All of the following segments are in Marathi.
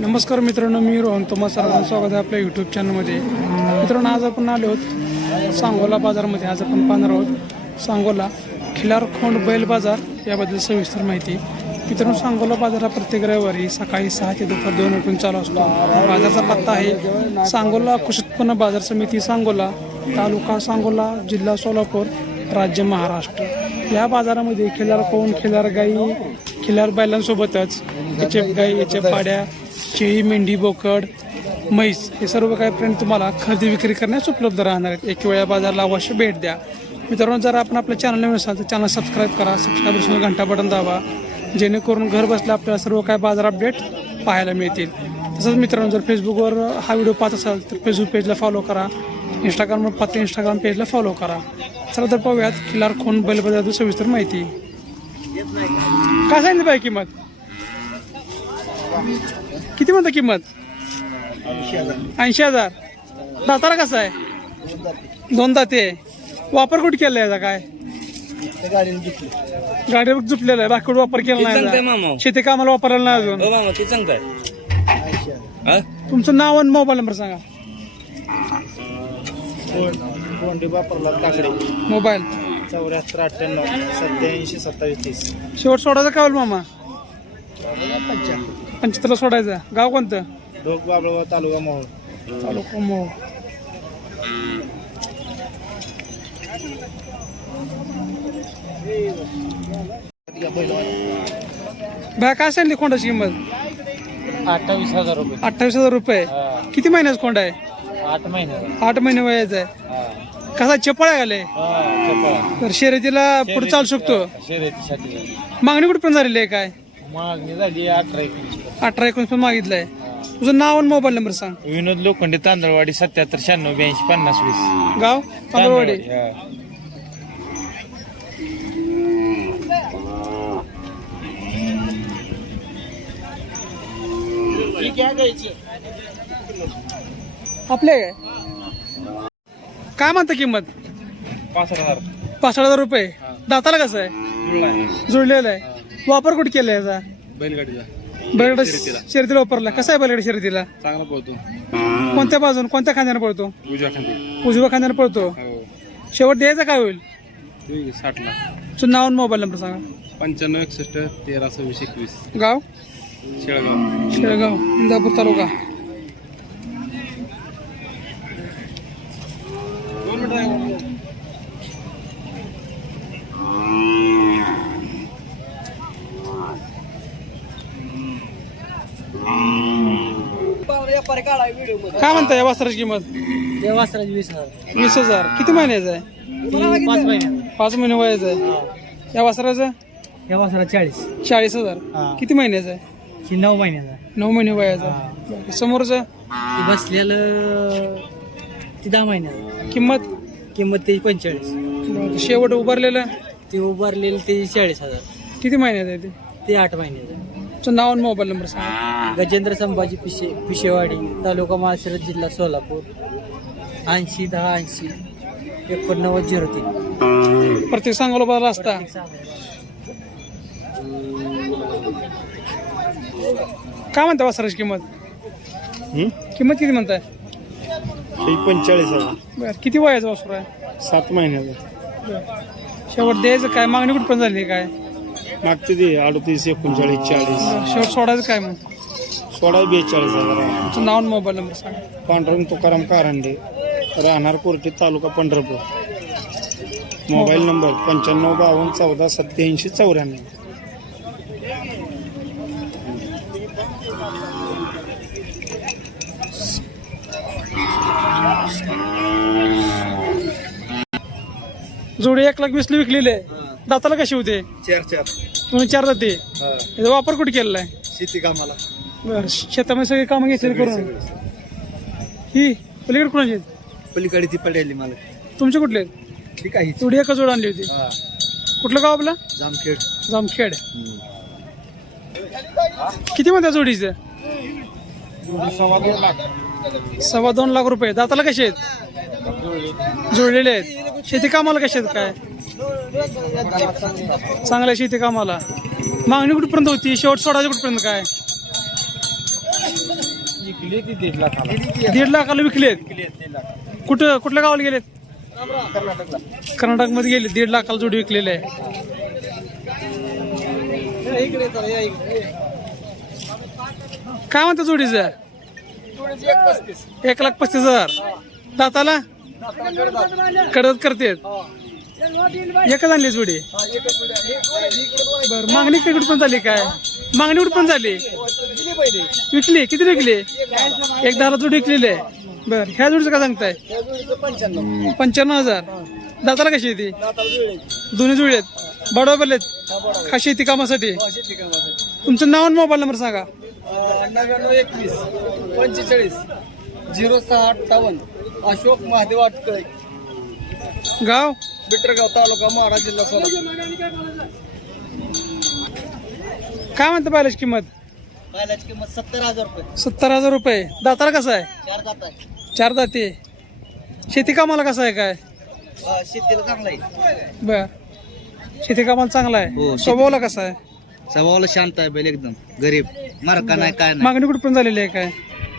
नमस्कार मित्रांनो मी रोहन. तुम्हा सर्वांचं स्वागत आहे आपल्या यूट्यूब चॅनलमध्ये मित्रांनो आज आपण आलो आहोत सांगोला बाजारमध्ये. आज आपण पाहणार आहोत सांगोला खिलार खोंड बैल बाजार याबद्दल सविस्तर माहिती. मित्रांनो सांगोला बाजार हा प्रत्येक रविवारी सकाळी सहा ते दुपार दोन वाजून चालू असतो. बाजारचा पत्ता आहे सांगोला कृषी उत्पन्न बाजार समिती सांगोला तालुका सांगोला जिल्हा सोलापूर राज्य महाराष्ट्र. या बाजारामध्ये खिलार कोण खिलार गाई खिलार बैलांसोबतच याचे गाई याच्या पाड्या शेळी मेंढी बोकड म्हैस हे सर्व काही प्राणी तुम्हाला खरेदी विक्री करण्यास उपलब्ध राहणार आहेत. एक वेळा बाजारला अवश्य भेट द्या. मित्रांनो जर आपण आपल्या चॅनल नवीन असाल तर चॅनल सबस्क्राईब करा सबस्क्राईब घंटा बटन दाबा. जेणेकरून घर बसल्या आपल्याला सर्व काही बाजार अपडेट पाहायला मिळतील. तसंच मित्रांनो जर फेसबुकवर हा व्हिडिओ पाहत असाल तर फेसबुक पेजला फॉलो करा. इंस्टाग्रामवर पाहते इंस्टाग्राम पेजला फॉलो करा. चला तर पाहूयात खिलार खोन बैलबद्दल सविस्तर माहिती. काय सांगितलं पाहिजे किंमत? किती म्हणता किंमत? ऐंशी हजार. दातारा कसा आहे? दोन दाते वापर कुठे केला याचा काय? गाडीवर जुटलेला आहे. बाकी वापर केला नाही शेती कामाला वापरायला नाही अजून. हो मामा ते सांगताय हा? तुमचं नाव आणि मोबाईल नंबर सांगा. मोबाईल. चौऱ्याहत्तर अठ्ठ्याण्णव सत्याऐंशी सत्तावीस तीस. शेवट सोडायचा होईल मामा? पंच्याहत्तरला सोडायचा. गाव कोणतं? डोक बाबळवा तालुका मोहोळ. तालुका मोह बाय काय सांगली कोंडाची किंमत? अठ्ठावीस हजार रुपये. अठ्ठावीस हजार रुपये. किती महिन्याचा कोंडा आहे? आठ महिने. आठ महिने वयाचा आहे. कसा चपळा घाले तर शर्यतीला पुढे चालू शकतो. शर्यतीसाठी मागणी कुठे पण झालेली आहे काय? मागणी झाली अठरा एकोणीस. अठरा एकोणीस पण मागितलंय. तुझं नाव आणि मोबाईल नंबर सांग. विनोद लोखंडे तांदळवाडी सत्याहत्तर शहाण्णव ब्याऐंशी पन्नास वीस. गाव? तांदळवाडी. हा. आपले? काय काय म्हणता किंमत? हजार. पाच हजार रुपये. दाताला कसं आहे? जुळला आहे. जुळलेलं आहे. वापर कुठे केलाय याचा? बैलगाडीचा. बैलगाडी शर्यतीला. वापरला. कसा आहे बैलगाडी शर्यतीला? चांगला पोहतो कोणत्या बाजून कोणत्या खांद्याने पळतो? उजव्या खांदी. उजव्या खांद्याने पळतो. हो. शेवट द्यायचा काय होईल? ठीक साठला तुझं नाव आणि मोबाईल नंबर सांगा. पंच्याण्णव एकसष्ट तेरा सव्वीस एकवीस. गाव? शेळगाव. शेळगाव इंदापूर तालुका. काय म्हणता या वासराची किंमत? वीस हजार. वीस हजार. किती महिन्याचं आहे? पाच महिने. पाच महिने वयाचं आहे. या वासराचं? या वासरा चाळीस. चाळीस हजार. हा. किती महिन्याचं आहे? ही नऊ महिन्याचा नऊ महिने वयाचं आहे. समोरचं? ती बसलेलं ती दहा महिन्याचा किंमत? किंमत त्याची पंचेचाळीस. शेवट उभारलेलं? ती उभारलेली ते चाळीस हजार. किती महिन्याचं आहे ते? ते आठ महिन्याचं तुमचं नाव आणि मोबाईल नंबर सांगा. गजेंद्र संभाजी पिशे पिशेवाडी तालुका माळशिरस जिल्हा सोलापूर. ऐंशी दहा ऐंशी एकोणनव्वद झिरो तीन. प्रत्येक सांगोला बाजार असता. काय म्हणता वासराची किंमत? किंमत किती म्हणताय? पंचेचाळीस हजार. बर किती वयाचं वासरू आहे? सात महिन्याचा. बरं. शेवट द्यायचं काय? मागणी कुठपर्यंत झाली काय? मागते ते अडतीस एकोणचाळीस चाळीस. शेवट सोडायचं काय मग? सोळा बेचाळीस हजार तुमचं नाव आणि मोबाईल नंबर सांगा. पांढरंग तुकाराम कारंडे राहणार कोर्टी तालुका पंढरपूर. मोबाईल नंबर पंच्याण्णव बावन्न चौदा सत्याऐंशी चौऱ्याण्णव. जोडी एक लाख वीसला विकलेली आहे. दाताला कशी होते? चार चार. तुम्ही चार जाते याचा वापर कुठे केलेला आहे? शेती कामाला. बरं शेतामध्ये सगळी कामं घेतली करून. ही पलीकडे कोणाची आहेत? पलीकडे ती पडलेली मला तुमचे कुठले ठीक आहे जोडी एका जोड आणली होती. कुठलं गाव आपलं? जामखेड. जामखेड. किती म्हणता जोडीचं? सव्वा दोन लाख रुपये. दाताला कसे आहेत? जोडलेले आहेत. शेती कामाला कसे आहेत? काय? चांगल्या शेती कामाला. मागणी कुठपर्यंत होती? शेवट सोडायची कुठपर्यंत काय? दीड लाखाला. विकलेत? कुठं कुठल्या गावाला गेलेत? कर्नाटकमध्ये गेले दीड लाखाला जोडी विकलेले. आहे काय म्हणतं जोडीचं? एक लाख पस्तीस हजार. दाताला? कडत करतेत. एकच आणली जोडी? बर मागणी तिकडे पण झाली काय? मागणी कुठे पण झाली? विकली किती विकली? एक दहाला जोडी विकलेली आहे. बर ह्या जोडीचं काय सांगताय? पंच्याण्णव हजार. दाताला कशी येते दोन्ही जुळे आहेत. बडोबर आहेत का शेती कामासाठी. तुमचं नाव आणि मोबाईल नंबर सांगा. नव्याण्णव एकवीस पंचेचाळीस झिरो सहा अठ्ठावन्न अशोक महादेव अटकळे गाव? बिटरगाव तालुका माडा जिल्हा सोलापूर. काय म्हणतं किंमत? बैलाची किंमत सत्तर हजार रुपये. सत्तर हजार रुपये. दाताला कसं आहे? चार आहे. चार दाते शेती कामाला कसं आहे काय? शेतीला चांगला आहे. बर. शेती कामाला चांगला हो, आहे शेती- स्वभावाला कसा आहे? स्वभावाला शांत आहे बैल एकदम. गरीब. मारका नाही काय नाही. मागणी कुठे पण झालेली आहे काय?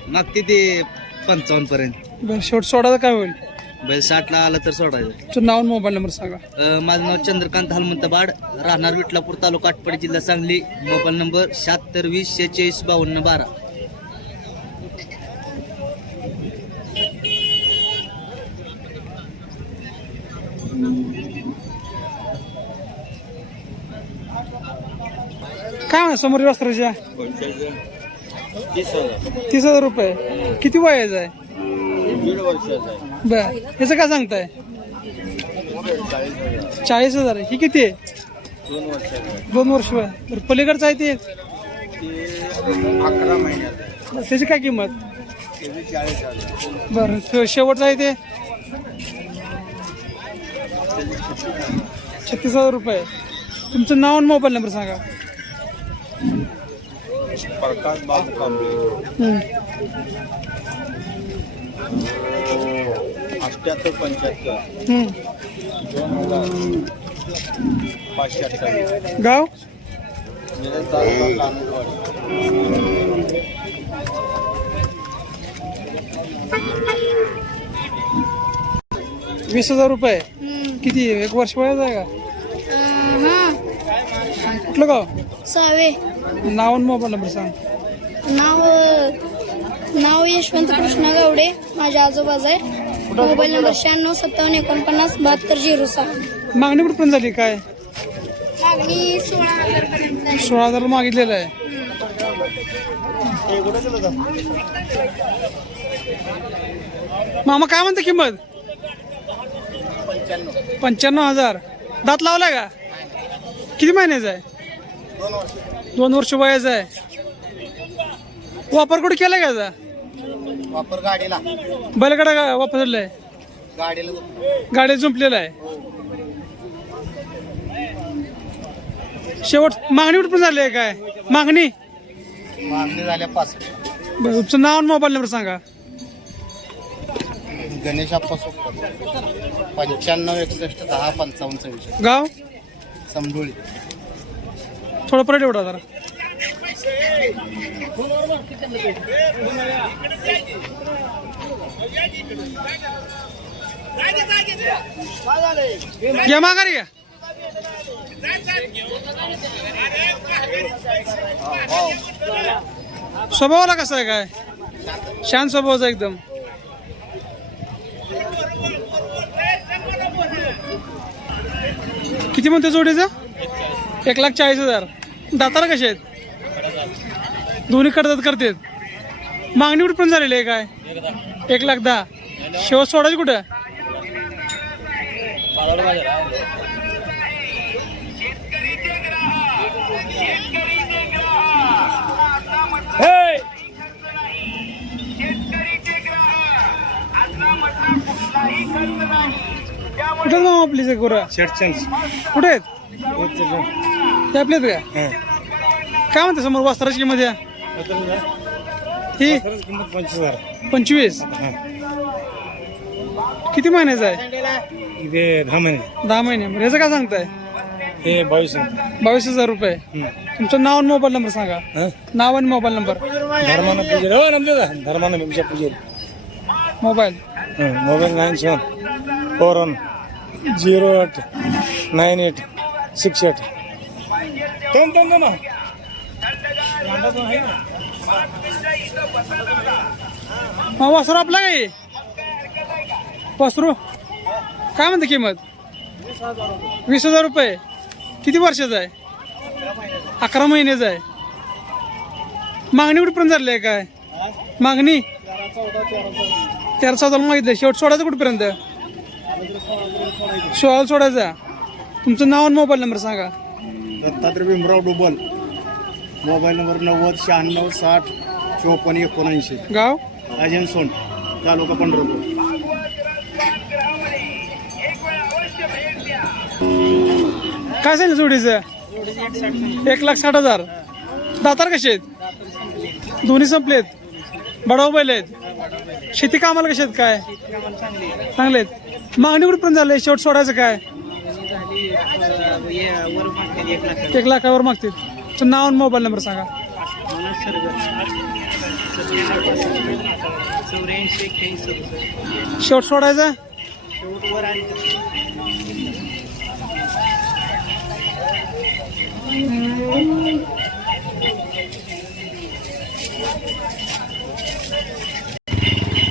मागते ते पंचावन्न पर्यंत बरं शेवट सोडायचं काय होईल? बैल साठला आला तर सोडायचं. तुमचं नाव आणि मोबाईल नंबर सांगा. अं, माझं नाव चंद्रकांत हनुमंत बाड. राहणार विटलापूर तालुका आटपाडी जिल्हा सांगली. मोबाईल नंबर शहात्तर वीस शेहेचाळीस बावन्न बारा. काय म्हणा समोर वस्त्राच्या तीस हजार. रुपये. किती वयाचं आहे. बर. ह्याचं काय सांगताय? चाळीस हजार ही किती आहे? दोन वर्ष बरं पलीकडचं आहे ते? बरं, त्याची काय किंमत? बरं शेवटचं आहे ते? छत्तीस हजार रुपये. तुमचं नाव आणि मोबाईल नंबर सांगा. प्रकाश बाबू कांबळे. अठ्ठ्याहत्तर पंच्याहत्तर. हं. दोन हजार पाचशे अठ्ठावीस. गाव? मिरज तालुका वीस हजार रुपये? किती? एक वर्ष वयाचं आहे का? हा. कुठलं गाव? सावे. नाव आणि मोबाईल नंबर सांग. नाव नाव यशवंत कृष्णा गावडे. माझ्या आजोबाज आहे. मोबाईल नंबर शहाण्णव सत्तावन्न एकोणपन्नास बहात्तर झिरो सहा. मागणी कुठपर्यंत झाली काय? मागणी सोळा हजार पर्यंत आहे. सोळा हजार मागितलेलं आहे. मामा काय म्हणते किंमत? पंच्याण्णव हजार. दात लावलाय का? किती महिन्याचा आहे? दोन वर्ष वयाचा आहे. वापर कुठे केलाय का याचा? वापर गाडीला. बैलगाडा का वापरलाय गाडीला गाडी जुंपलेला आहे. शेवट मागणी कुठे झाली आहे काय? मागणी? मागणी झाल्या पाच. बरं, तुमचं नाव आणि मोबाईल नंबर सांगा. गणेश आप्पा सोबत पंच्याण्णव एकसष्ट दहा पंचावन्न चव्वेचाळीस गाव? समडोळी थोडं परत एवढा जरा. घ्या माघारी घ्या स्वभावाला कसं आहे काय? शांत स्वभावाचा एकदम. किती म्हणते जोडीचं? एक लाख चाळीस हजार. दाताला कसे आहेत? दोन्ही कडतात करतात. मागणी कुठे पण झालेली आहे काय? एक लाख दहा. शेवट सोडायची कुठं? कुठे मग आपली गोरा कुठे आहेत? ते आपले आहेत का? काय म्हणते समोर वस्त्राची मध्ये? ही? पंचवीस हजार. पंचवीस? किती महिन्याचा आहे इथे दहा महिने. दहा महिने. ह्याचं काय सांगताय? हे बावीस बावीस हजार रुपये. तुमचं नाव आणि मोबाईल नंबर सांगा. नाव आणि मोबाईल नंबर. धर्मानं पूजेल. हो धर्मानं पूजेल. Mobile. Mobile nine seven four one zero eight nine eight six eight. तम तम तम हा वासरू आपला काय? वासरू? काय म्हणते किंमत? वीस हजार रुपये. किती वर्षाचा आहे? अकरा महिन्याचा आहे. मागणी कुठपर्यंत झाली आहे काय? मागणी? तेरा चौदाला मागितलं शेवट सोडायचं कुठपर्यंत? सोळा सोडायचा. तुमचं नाव आणि मोबाईल नंबर सांगा. दत्तात्रय भीमराव डुबल. मोबाईल नंबर नव्वद शहाण्णव साठ चोपन्न एकोणऐंशी. गाव? अजनसोंड तालुका पंढरपूर. काय सांगितलं जोडीचं? एक लाख साठ हजार. दातार कसे आहेत? दोन्ही संपलेत. बडाव बैल आहेत. शेती कामाला कसे आहेत काय? चांगले आहेत. मागणी कुठपर्यंत झालंय? शेवट सोडायचं काय? एक लाखावर मागतील. तुमचं नाव आणि मोबाईल नंबर सांगा. शेवट सोडायचा?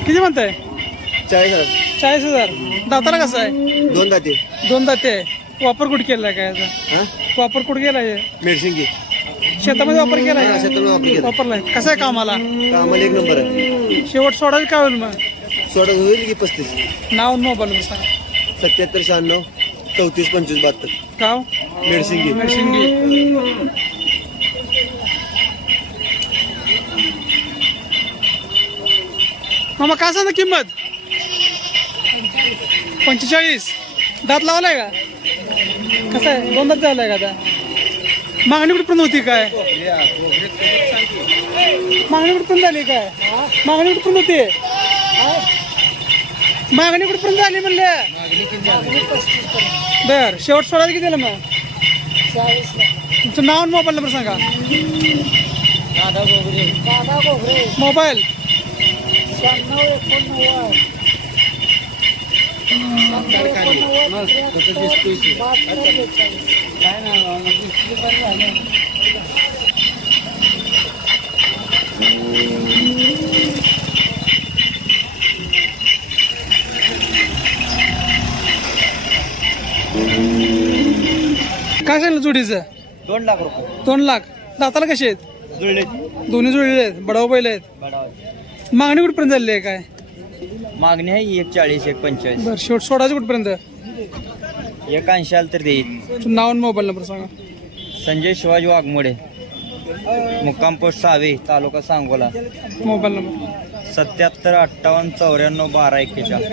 किती म्हणताय? चाळीस हजार. चाळीस हजार. दाताला कसं आहे? दोन दाते. दोन दाते. आहे वापर कुठे केलाय काय याचा हा? वापर कुठे केलाय? मेडसिंगी शेतामध्ये वापर केलाय शेतामध्ये वापर केला. वापरलाय कसा आहे कामाला? आम्हाला एक नंबर आहे. शेवट सोडायला काय होईल मग? सोडा होईल की पस्तीस? नाव मोबाईल सांगा. सत्याहत्तर शहाण्णव चौतीस पंचवीस बहात्तर. गाव? मेडसिंगी शिंगी मामा काय सांगा किंमत? पंचेचाळीस. दात लावलाय का? कसं आहे? दोन दात झालाय का आता? मागणी कुठपर्यंत होती काय? मागणी कुठपर्यंत झाली काय? मागणी कुठपर्यंत होती? मागणी कुठपर्यंत झाली म्हणले. बर शेवट सोळा किती दिलं मग? तुमचं नाव आणि मोबाईल नंबर सांगा. मोबाईल. काय सांगितलं जोडीचं दोन लाख रुपये. दोन लाख. दाताला कसे आहेत? जुळले दोन्ही जुळलेले आहेत. बडाव बैल आहेत. मागणी कुठपर्यंत झाली आहे काय? मागणी आहे एक चाळीस एक पंचेचाळीस. बरं शेवट सोडायचं कुठपर्यंत? एक ऐंशी आलं तर देईल तुमचं नाव आणि मोबाईल नंबर सांगा. संजय शिवाजी वाघमोडे. मुक्काम पोस्ट सावे तालुका सांगोला. Mobile number. सत्याहत्तर अठ्ठावन्न चौऱ्याण्णव बारा एक्केचाळीस.